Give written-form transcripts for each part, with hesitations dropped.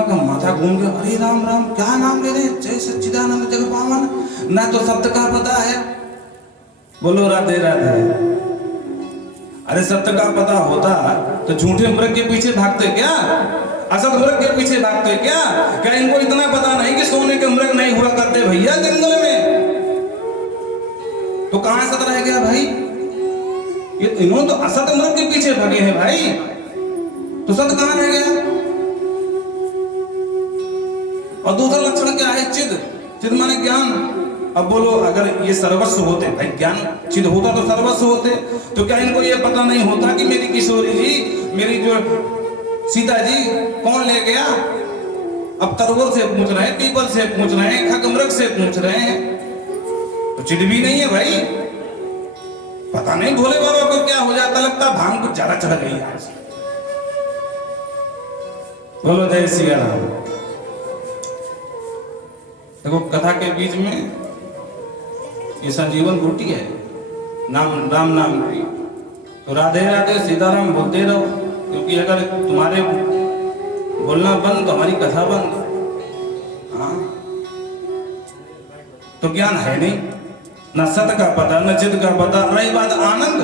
माथा घूम गया, अरे राम राम क्या नाम ले रहे, जय सच्चिदानंद जग पावन, ना तो सत्य का पता है। बोलो राधे राधे। अरे सत्य का पता होता तो झूठे मृग के पीछे भागते क्या, असत मृग के पीछे भागते क्या? क्या इनको इतना पता नहीं कि सोने के मृग नहीं हुआ करते भैया जंगल में? तो कहां सत रह गया भाई? ये इन्होंने तो असत मृग के पीछे भागे हैं भाई, तो सत कहां रह गया? और दूसरा लक्षण क्या है? चिद। चिद माने ज्ञान। अब बोलो अगर ये सर्वस्व होते, भाई ज्ञान चिद होता तो सर्वस्व होते, तो क्या इनको ये पता नहीं होता कि मेरी किशोरी जी, मेरी जो सीता जी कौन ले गया? अब तरवर से पूछ रहे हैं, पीपल से पूछ रहे हैं, खगमृग से पूछ रहे हैं, तो चिद भी नहीं है भाई। पता नहीं भोले बाबा को क्या हो जाता, लगता भांग कुछ ज्यादा चढ़ गई आज। बोलो जय सिया राम। देखो कथा के बीच में ये संजीवन बूटी है, नाम राम नाम की, तो राधे राधे सीताराम बोलते रहो, क्योंकि अगर तुम्हारे बोलना बंद तो हमारी कथा बंद। हाँ तो ज्ञान है नहीं, न सत का पता न चित का पता। रही बात आनंद,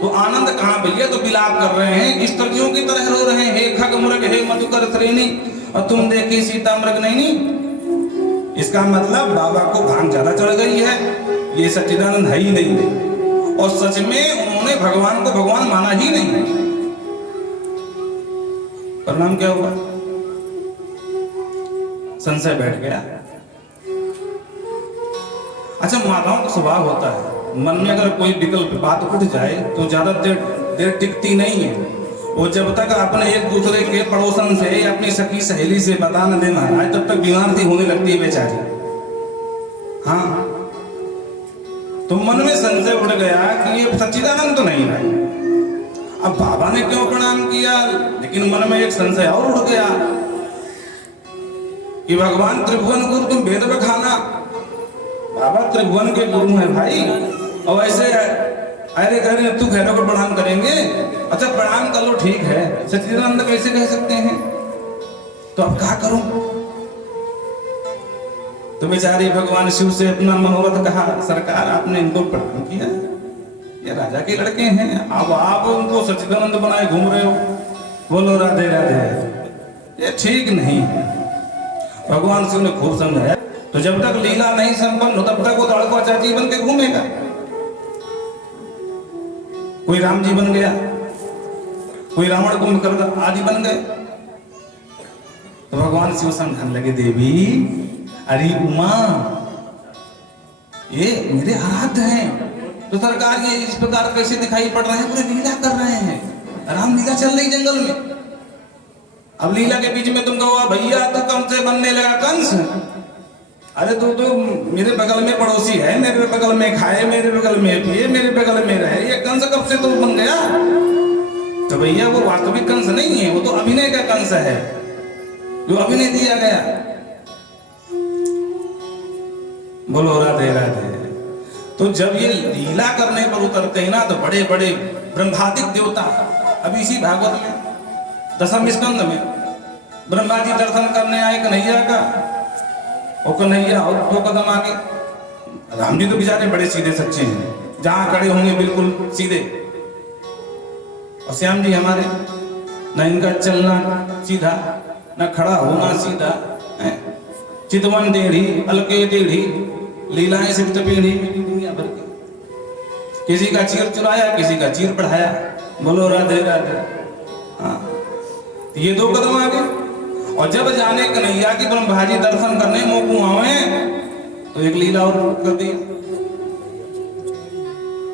तो आनंद कहाँ भैया? तो विलाप कर रहे हैं, स्त्रियों की तरह रो रहे हैं, हे खग मृग हे मधुकर श्रेणी, और तुम देखी सीता मृग नहीं। इसका मतलब बाबा को भांग ज्यादा चढ़ गई है, ये सच्चिदानंद है ही नहीं, और सच में उन्होंने भगवान को भगवान माना ही नहीं। परिणाम क्या हुआ? संशय बैठ गया। अच्छा, माताओं का स्वभाव होता है, मन में अगर कोई विकल्प बात उठ जाए तो ज्यादा देर टिकती नहीं है। वो जब तक अपने एक दूसरे के पड़ोसन से या अपनी सखी सहेली से बता न दे महाराज, तब तक बीमार सी होने लगती है बेचारी। हाँ, तो मन में संशय उठ गया कि ये सच्चिदानंद तो नहीं भाई। अब बाबा ने क्यों प्रणाम किया, लेकिन मन में एक संशय और उठ गया कि भगवान त्रिभुवन गुरु तुम वेद बखाना, बाबा त्रिभुवन के गुरु हैं भाई, और ऐसे अरे कह रहे तू खैरों को प्रणाम करेंगे। अच्छा प्रणाम कर लो ठीक है, सच्चिदानंद कैसे कह सकते हैं? तो अब क्या करूं? तो बेचारी भगवान शिव से अपना मनोरथ कहा, सरकार आपने इनको प्रणाम किया, ये राजा के लड़के हैं, अब आप उनको सच्चिदानंद बनाए घूम रहे हो। बोलो राधे राधे। ये ठीक नहीं है। भगवान शिव ने खूब समझाया, तो जब तक लीला नहीं संपन्न हो तब तक वो दौड़को चाची बन के घूमेगा। कोई राम जी बन गया, कोई रावण कुंभकर्ण आदि बन गए, तो भगवान शिव समझाने लगे, देवी अरे उमा ये मेरे आराध्य हैं, तो सरकार ये इस प्रकार कैसे दिखाई पड़ रहे हैं? पूरे लीला कर रहे हैं, राम लीला चल रही जंगल में। अब लीला के बीच में तुम कहो भैया तो कम से बनने लगा कंस। अरे तो मेरे बगल में पड़ोसी है, मेरे बगल में खाए, मेरे बगल में पिए, मेरे बगल में रहे, ये कंस कब से तो बन गया? तो भैया वो वास्तविक कंस नहीं है, वो तो अभिनय का कंस है, जो अभिनय दिया गया। बोलो राधे राधे। तो जब ये लीला करने पर उतरते हैं ना, तो बड़े बड़े ब्रह्मादिक देवता, अभी इसी भागवत में 10वें स्कंद में ब्रह्मा जी दर्शन करने आए कन्हैया का, और कन्हैया और 2 कदम आगे। राम जी तो बेचारे बड़े सीधे सच्चे हैं, जहां खड़े होंगे बिल्कुल सीधे, और श्याम जी हमारे न इनका चलना सीधा, न खड़ा होना सीधा, चितवन टेढ़ी अलके टेढ़ी, लीलाएं सिर्फ टेढ़ी दुनिया भर की, किसी का चीर चुराया, किसी का चीर बढ़ाया। बोलो राधे राधे। हाँ, ये 2 कदम आगे। और जब जाने कन्हैया की ब्रह्माजी दर्शन करने मोकू आवे, तो एक लीला और कर दी,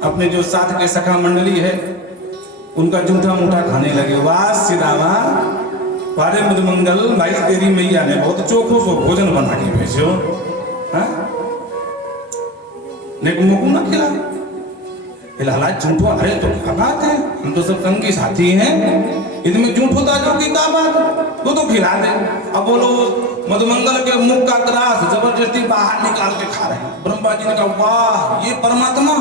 अपने जो साथ के सखा मंडली है उनका जूठा मूठा खाने लगे। वाह सीतामा पारे मधुमंगल, भाई तेरी मैया ने बहुत चोखो सो भोजन बना के भेजो, लेकिन मोकू ना खिला हिला झूठो। अरे तो क्या बात है, हम तो सब संगी साथी हैं, इनमें झूठ होता जो की क्या बात, वो तो खिला दे। अब बोलो मधुमंगल के मुख का त्रास जबरदस्ती बाहर निकाल के खा रहे हैं। ब्रह्मा जी ने कहा वाह ये परमात्मा।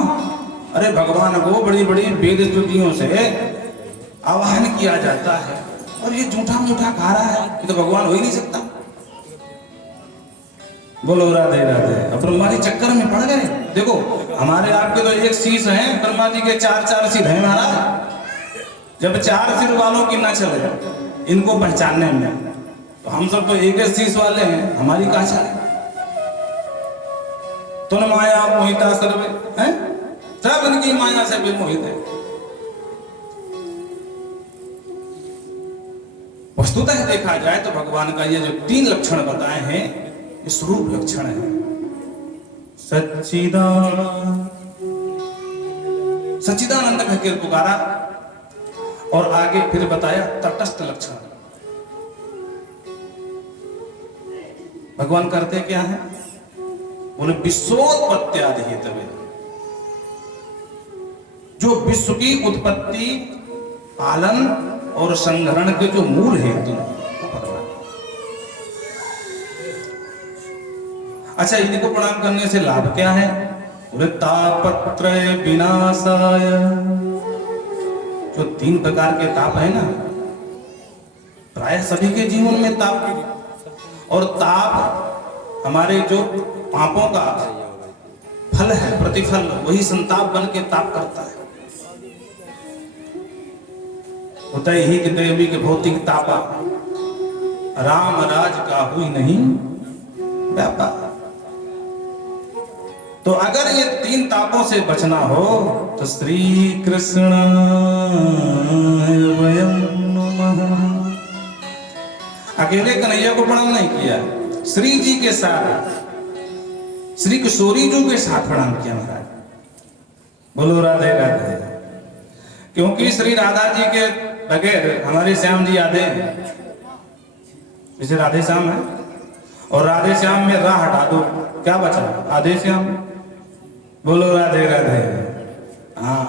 अरे भगवान को बड़ी बड़ी वेद स्तुतियों से आवाहन किया जाता है, और ये जूठा मूठा खा रहा है, ये तो भगवान हो ही नहीं सकता। बोलो राधे राधे। अब ब्रह्मा जी चक्कर में पड़ गए। देखो हमारे आपके तो एक शीश है, ब्रह्मा जी के 4 सिर है महाराज। जब 4 सिर वालों की ना चले इनको पहचानने में, तो हम सब तो एक शीश वाले हैं, हमारी कहाँ चले। तो माया मोहिता सर्वे हैं, सब इनकी माया से भी मोहित है। वस्तुतः देखा जाए तो भगवान का ये जो 3 लक्षण बताए हैं, ये स्वरूप लक्षण है। सच्चिदानंद कहकर पुकारा और आगे फिर बताया तटस्थ लक्षण। भगवान करते क्या है? बोले विश्वोत्पत्त्यादि हेतवे, जो विश्व की उत्पत्ति, पालन और संग्रहण के जो मूल हेतु। अच्छा, इनको प्रणाम करने से लाभ क्या है? बोले तापत्रय विनाशाय, जो 3 प्रकार के ताप है ना, प्राय सभी के जीवन में ताप, और ताप हमारे जो पापों का फल है, प्रतिफल, वही संताप बन के ताप करता है। होता ही कि देवी के भौतिक तापा, राम राज का हुई नहीं व्यापार। तो अगर ये 3 तापों से बचना हो तो श्री कृष्ण वयं नमः। अकेले कन्हैया को प्रणाम नहीं किया, श्री जी के साथ, श्री किशोरी जी के साथ प्रणाम किया महाराज। बोलो राधे राधे। क्योंकि श्री राधा जी के बगैर हमारे श्याम जी आधे हैं, जैसे राधे श्याम है, और राधे श्याम में राह हटा दो, क्या बचा? आधे श्याम। बोलो राधे राधे। हाँ,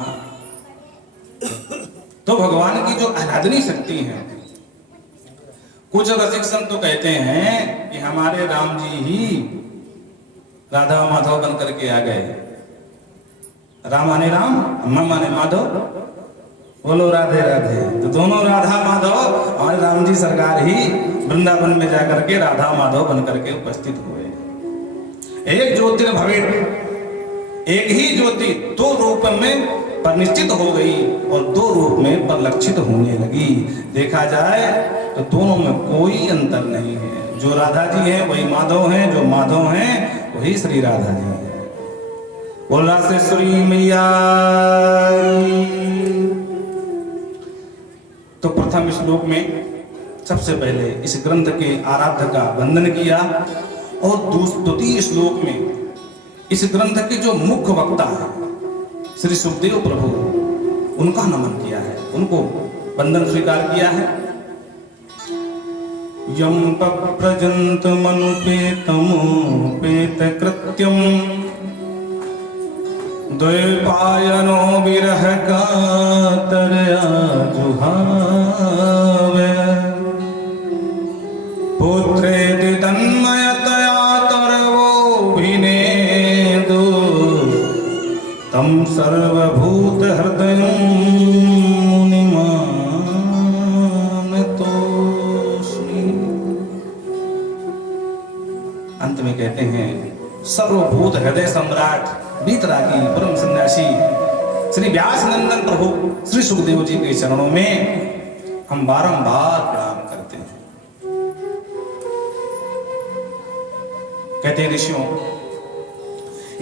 तो भगवान की जो आराधनीय शक्ति है, कुछ रसिक संत तो कहते हैं कि हमारे राम जी ही राधा माधव बन करके आ गए। राम माने राम, अम्मा माने माधव। बोलो राधे राधे। तो दोनों राधा माधव, हमारे राम जी सरकार ही वृंदावन में जाकर के राधा माधव बन करके उपस्थित हुए। एक ज्योतिर्भवेत्, एक ही ज्योति 2 रूप में परिनिष्ठित हो गई और 2 रूप में परिलक्षित होने लगी। देखा जाए तो दोनों में कोई अंतर नहीं है। जो राधा जी हैं वही माधव हैं, जो माधव हैं वही श्री राधा जी हैं। बोल रहा से श्री मैया। तो प्रथम श्लोक में सबसे पहले इस ग्रंथ के आराध्य का वंदन किया, और द्वितीय श्लोक में इस ग्रंथ के जो मुख्य वक्ता है श्री सुखदेव प्रभु, उनका नमन किया है, उनको वंदन स्वीकार किया है। यम पप्रजंत मनुपेतमुपेत कृत्यम द्वैपायनो विरह कातरया जुहावे पुत्रेति तन्मयतया तरवोभिनेदु तम सर्वभूत हृदयं मुनिमानतोऽस्मि। अंत में कहते हैं सर्वभूत हृदय सम्राट वीतरागी परम सन्यासी श्री व्यास नंदन प्रभु श्री सुखदेव जी के चरणों में हम बारंबार प्रणाम करते हैं। कहते हैं ऋषियों,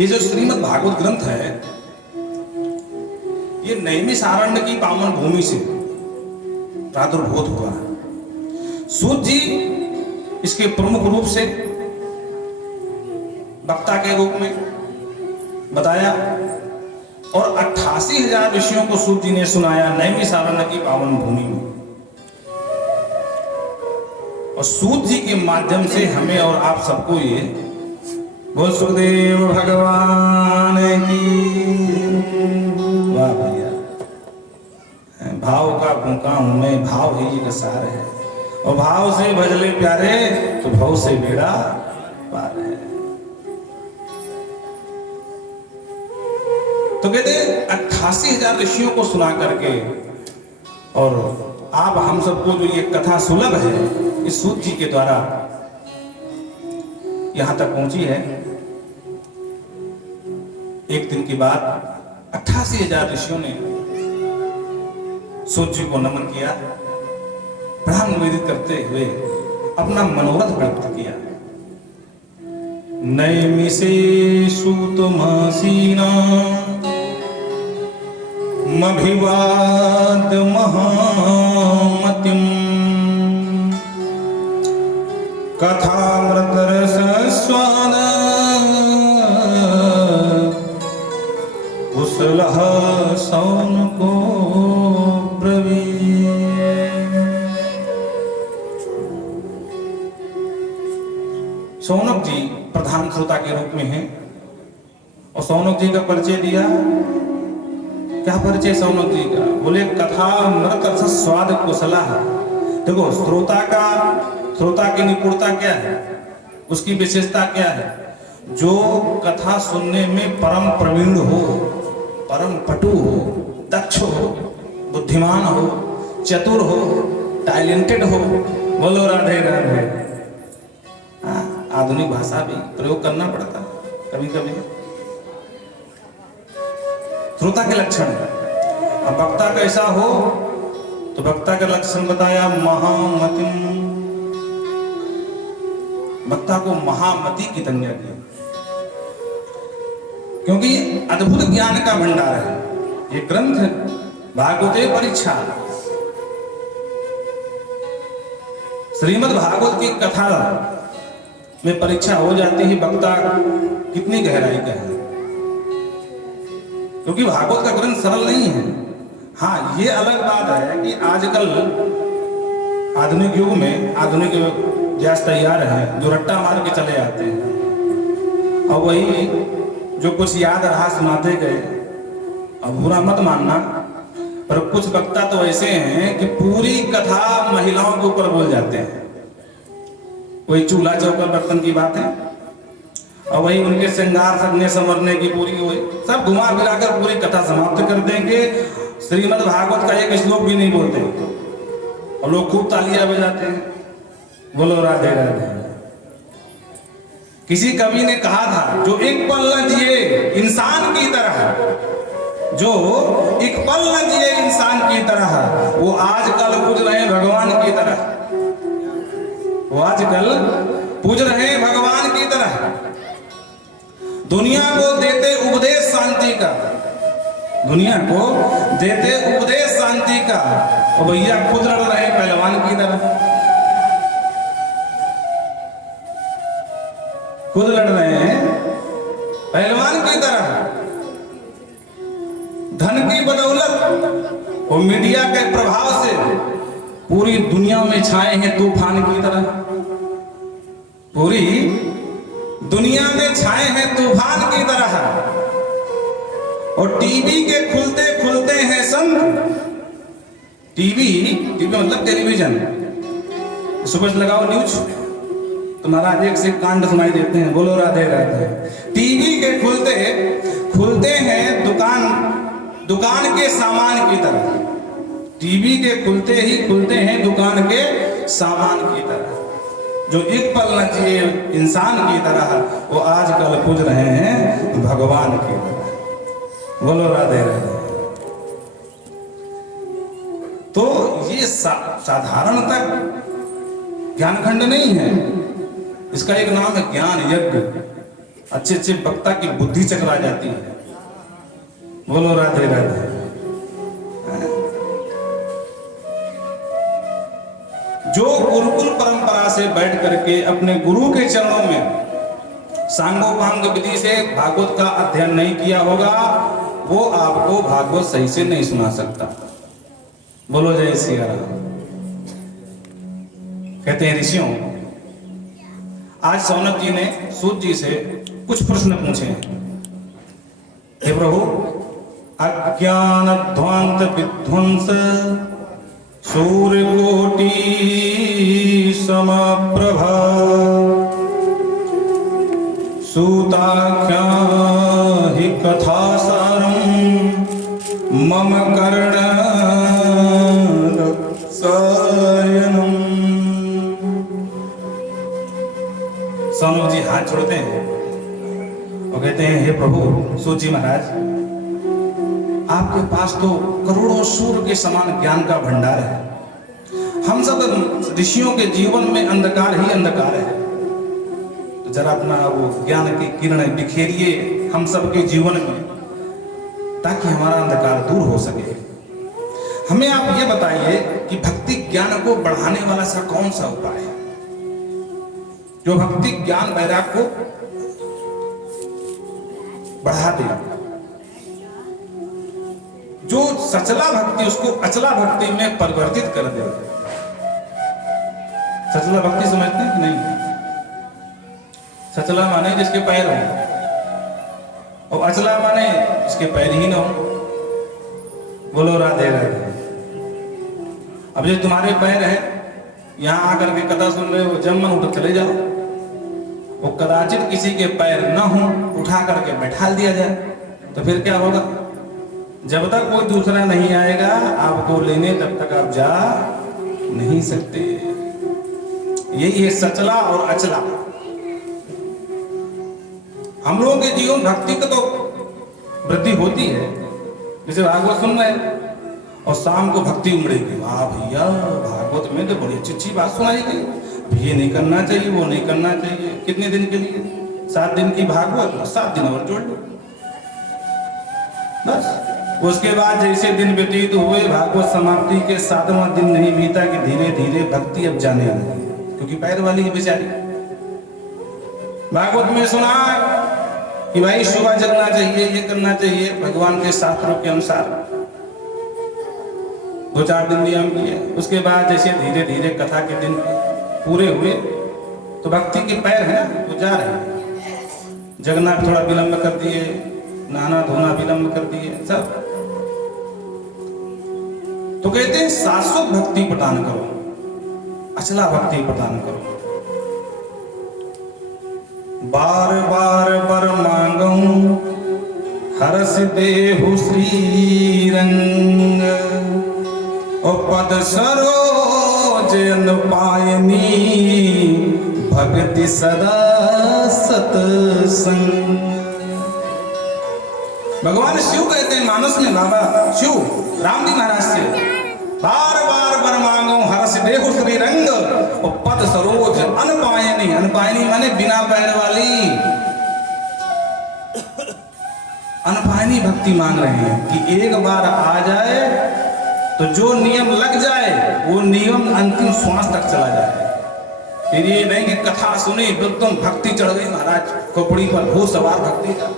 ये जो श्रीमद् भागवत ग्रंथ है, ये नैमिषारण्य की पावन भूमि से प्रादुर्भूत हुआ है। सूत जी इसके प्रमुख रूप से वक्ता के रूप में बताया, और 88,000 ऋषियों को सूत जी ने सुनाया नैमिषारण्य की पावन भूमि में। और सूत जी के माध्यम से हमें और आप सबको ये बोल सुखदेव भगवान की। वाह भैया, भाव का भूखा हूं मैं, भाव ही रसार है, और भाव से भजले प्यारे तो भाव से बेड़ा पार है। तो कहते 88,000 ऋषियों को सुना करके और आप हम सबको जो ये कथा सुलभ है इस सूत जी के द्वारा यहां तक पहुंची है। एक दिन की बात 88,000 ऋषियों ने सूत जी को नमन किया, प्रणाम निवेदित करते हुए अपना मनोरथ व्यक्त किया। नैमिषे सूतमासीना मभिवाद महामतिम कथामृतरस स्वाद कुशलः सौनको सौनक जी प्रधान श्रोता के रूप में हैं और सौनक जी का परिचय दिया। क्या परिचय सौनक जी का? बोले कथा मृत रस स्वाद कुशला है। देखो श्रोता की निपुणता क्या है, उसकी विशेषता क्या है? जो कथा सुनने में परम प्रवीण हो, परम पटु हो, दक्ष हो, बुद्धिमान हो, चतुर हो, टैलेंटेड हो। बोलो राधे राधे। आधुनिक भाषा भी प्रयोग करना पड़ता कभी कभी। श्रोता के लक्षण, अब वक्ता कैसा हो तो वक्ता का लक्षण बताया महामतिम। वक्ता को महामति की संज्ञा दी, क्योंकि अद्भुत ज्ञान का भंडार है ये ग्रंथ। भागवते परीक्षा, श्रीमद् भागवत की कथा में परीक्षा हो जाती है वक्ता कितनी गहराई का है, क्योंकि भागवत का ग्रंथ सरल नहीं है। हाँ, ये अलग बात है कि आजकल आधुनिक युग में आधुनिक व्यास तैयार हैं जो रट्टा मार के चले आते हैं और वही जो कुछ याद रहा सुनाते गए। अब बुरा मत मानना, पर कुछ वक्ता तो ऐसे हैं कि पूरी कथा महिलाओं के ऊपर बोल जाते हैं। वही चूल्हा चौका बर्तन की बात है और वही उनके श्रृंगार सजने संवरने की पूरी वही सब घुमा फिराकर पूरी कथा समाप्त कर देंगे। श्रीमद् भागवत का एक श्लोक भी नहीं बोलते और लोग खूब तालियां बजाते हैं। बोलो राधे राधे। किसी कवि ने कहा था, जो एक पल न जिए इंसान की तरह, जो एक पल न जिए इंसान की तरह, वो आजकल पूज रहे भगवान की तरह। वो आजकल पूज रहे भगवान की तरह। दुनिया को देते उपदेश शांति का, दुनिया को देते उपदेश शांति का, और भैया खुद लड़ रहे पहलवान की तरह। खुद लड़ रहे हैं पहलवान की तरह। धन की बदौलत और मीडिया के प्रभाव से पूरी दुनिया में छाए हैं तूफान की तरह। पूरी दुनिया में छाए हैं तूफान की तरह। और टीवी के खुलते खुलते हैं संत। टीवी मतलब टेलीविजन। सुबह लगाओ न्यूज तो महाराज एक से कांड सुनाई देते हैं। बोलो राधे राधे। टीवी के खुलते हैं दुकान के सामान की तरह। टीवी के खुलते ही खुलते हैं दुकान के सामान की तरह। जो एक पल न जिए इंसान की तरह, वो आजकल पूज रहे हैं भगवान की तरह। बोलो राधे राधे। तो ये साधारणतः ज्ञानखंड नहीं है, इसका एक नाम है ज्ञान यज्ञ। अच्छे अच्छे वक्ता की बुद्धि चकरा जाती है। बोलो राधे राधे। जो गुरुकुल परंपरा से बैठ करके अपने गुरु के चरणों में सांगोपांग विधि से भागवत का अध्ययन नहीं किया होगा, वो आपको भागवत सही से नहीं सुना सकता। बोलो जय श्री राम। कहते हैं ऋषियों, आज सौनक जी ने सूत जी से कुछ प्रश्न पूछे। हे प्रभु, अज्ञान ध्वांत विध्वंस सूर्यकोटि समप्रभा सूताख्या हि कथासारं मम कर्ण सोनू जी हाथ जोड़ते हैं और कहते हैं, हे प्रभु सूची महाराज, आपके पास तो करोड़ों सूर्य के समान ज्ञान का भंडार है। हम सब ऋषियों के जीवन में अंधकार ही अंधकार है, तो जरा अपना वो ज्ञान की किरणें बिखेरिए हम सबके जीवन में, ताकि हमारा अंधकार दूर हो सके। हमें आप ये बताइए कि भक्ति ज्ञान को बढ़ाने वाला सा कौन सा उपाय है जो भक्ति ज्ञान वैराग को बढ़ा दे, जो सचला भक्ति उसको अचला भक्ति में परिवर्तित कर दे। सचला भक्ति समझते हैं कि नहीं? सचला माने जिसके पैर हो, और अचला माने जिसके पैर ही ना हो। बोलो राधे राधे। अब जो तुम्हारे पैर है, यहां आकर के कथा सुन रहे हो, जब मन उठ चले जाओ। वो कदाचित किसी के पैर न हो, उठा करके बैठा दिया जाए, तो फिर क्या होगा? जब तक कोई दूसरा नहीं आएगा आपको लेने, तब तक आप जा नहीं सकते। यही है सचला और अचला। हम लोगों के जीवन भक्ति का तो वृद्धि होती है, जैसे भागवत सुन रहे हैं और शाम को भक्ति उमड़ेगी, वाह भैया भागवत में तो बड़ी अच्छी बात सुनाई गई, ये नहीं करना चाहिए, वो नहीं करना चाहिए। कितने दिन के लिए? 7 दिन की भागवत, 7 दिन और जोड़ लो बस। उसके बाद जैसे दिन व्यतीत हुए, भागवत समाप्ति के 7वां दिन नहीं बीता कि धीरे धीरे भक्ति अब जाने लगी, क्योंकि पैर वाली है बेचारी। भागवत में सुना कि भाई सुबह जगना चाहिए, ये करना चाहिए भगवान के शास्त्रों के अनुसार। 2-4 दिन नियम किए, उसके बाद जैसे धीरे धीरे कथा के दिन पूरे हुए तो भक्ति के पैर है ना वो जा रहे हैं। जगना थोड़ा विलंब कर दिए, नहाना धोना विलंब कर दिए सब। तो कहते हैं शाश्वत भक्ति प्रदान करो, अचला भक्ति प्रदान करो। बार बार बर मांगूं हरस देहु श्री रंग, और पद सरोज पायनी भक्ति सदा सतसंग। भगवान शिव कहते हैं मानस में, बाबा शिव राम जी महाराज से, बार बार बर मांगो हरस देहु श्री रंग, और पद सरोज अनपायनी। अनपायनी माने बिना पैर वाली, अनपायनी भक्ति मांग रहे हैं कि एक बार आ जाए तो जो नियम लग जाए वो नियम अंतिम श्वास तक चला जाए। फिर ये नहीं कि कथा सुनी एकदम भक्ति चढ़ गई महाराज खोपड़ी पर, भूत सवार भक्ति का।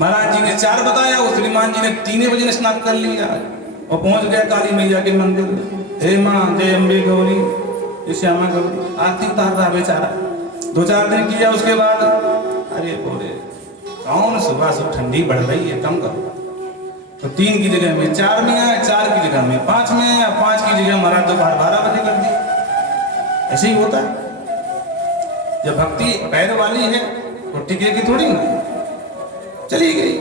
महाराज जी ने 4 बताया, वो श्रीमान जी ने 3 बजे स्नान कर लिया और पहुंच गया काली मैया के मंदिर। हे माँ जय अम्बे गौरी, श्यामा गौरी, आरती उतार रहा बेचारा। 2-4 दिन किया, उसके बाद अरे बोले कौन सुबह से ठंडी बढ़ रही है, कम करो। तो 3 की जगह में 4 में आया, 4 की जगह में 5 में आया, 5 की जगह महाराज दोपहर 12 बजे कर दी। ऐसे ही होता है। जब भक्ति पैर वाली है तो टिकेगी थोड़ी ना, चली गई।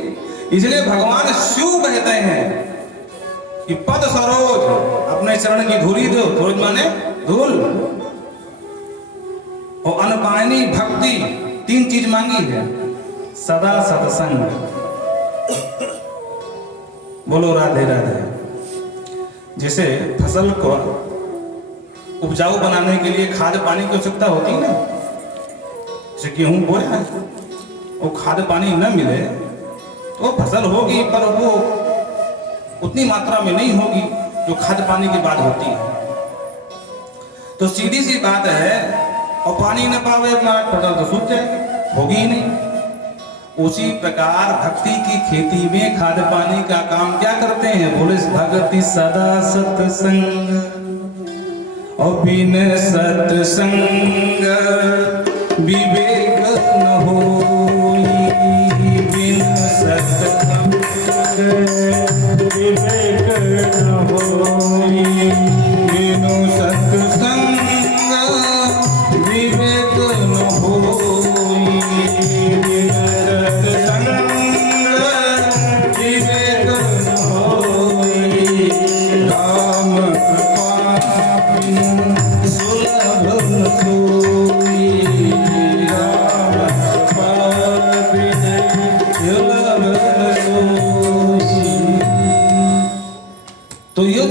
इसलिए भगवान शिव कहते हैं कि पद सरोज, अपने चरण की धूली दो। सरोज माने धूल। और अनपायनी भक्ति 3 चीज मांगी है, सदा सत्संग। बोलो राधे राधे। जैसे फसल को उपजाऊ बनाने के लिए खाद पानी की आवश्यकता होती है ना, जैसे गेहूं बोया है, वो खाद पानी न मिले तो फसल होगी पर वो उतनी मात्रा में नहीं होगी जो खाद पानी के बाद होती है। तो सीधी सी बात है, और पानी न पावे अपना फसल तो सूख जाएगी, होगी ही नहीं। उसी प्रकार भक्ति की खेती में खाद पानी का काम क्या करते हैं? बोले भक्ति सदा सत्संग, और बिन सत्संग विवेक न होई। बिन सत्संग विवेक न होई। बिन सत्संग विवेक न होई। बिन सत्संग विवेक न होई। राम कृपा सुलभ न होई।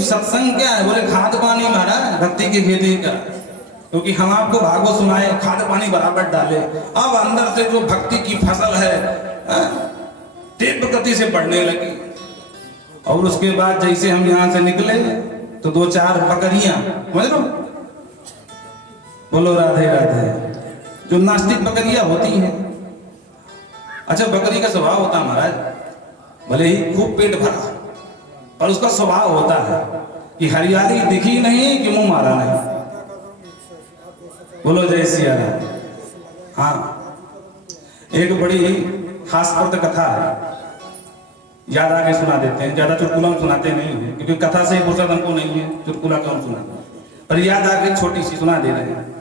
सत्संग क्या है? बोले खाद पानी महाराज भक्ति की खेती का, क्योंकि हम आपको भागवत सुनाए, खाद पानी बराबर डाले, अब अंदर से जो भक्ति की फसल है तीव्र गति से बढ़ने लगी। और उसके बाद जैसे हम यहाँ से निकले तो 2-4 बकरियां, समझ लो, बोलो राधे राधे, जो नास्तिक बकरियां होती हैं। अच्छा, बकरी का स्वभाव होता है महाराज, भले ही खूब पेट भरा, पर उसका स्वभाव होता है कि हरियाली दिखी नहीं कि मुंह मारा नहीं। बोलो जय सिया राम। हाँ, एक बड़ी हास्यप्रद कथा है, याद आके सुना देते हैं, ज्यादा चुटकुला सुनाते नहीं है, क्योंकि कथा से ही फुर्सत हमको नहीं है, चुटकुला कौन सुनाता, पर याद आके छोटी सी सुना दे रहे हैं।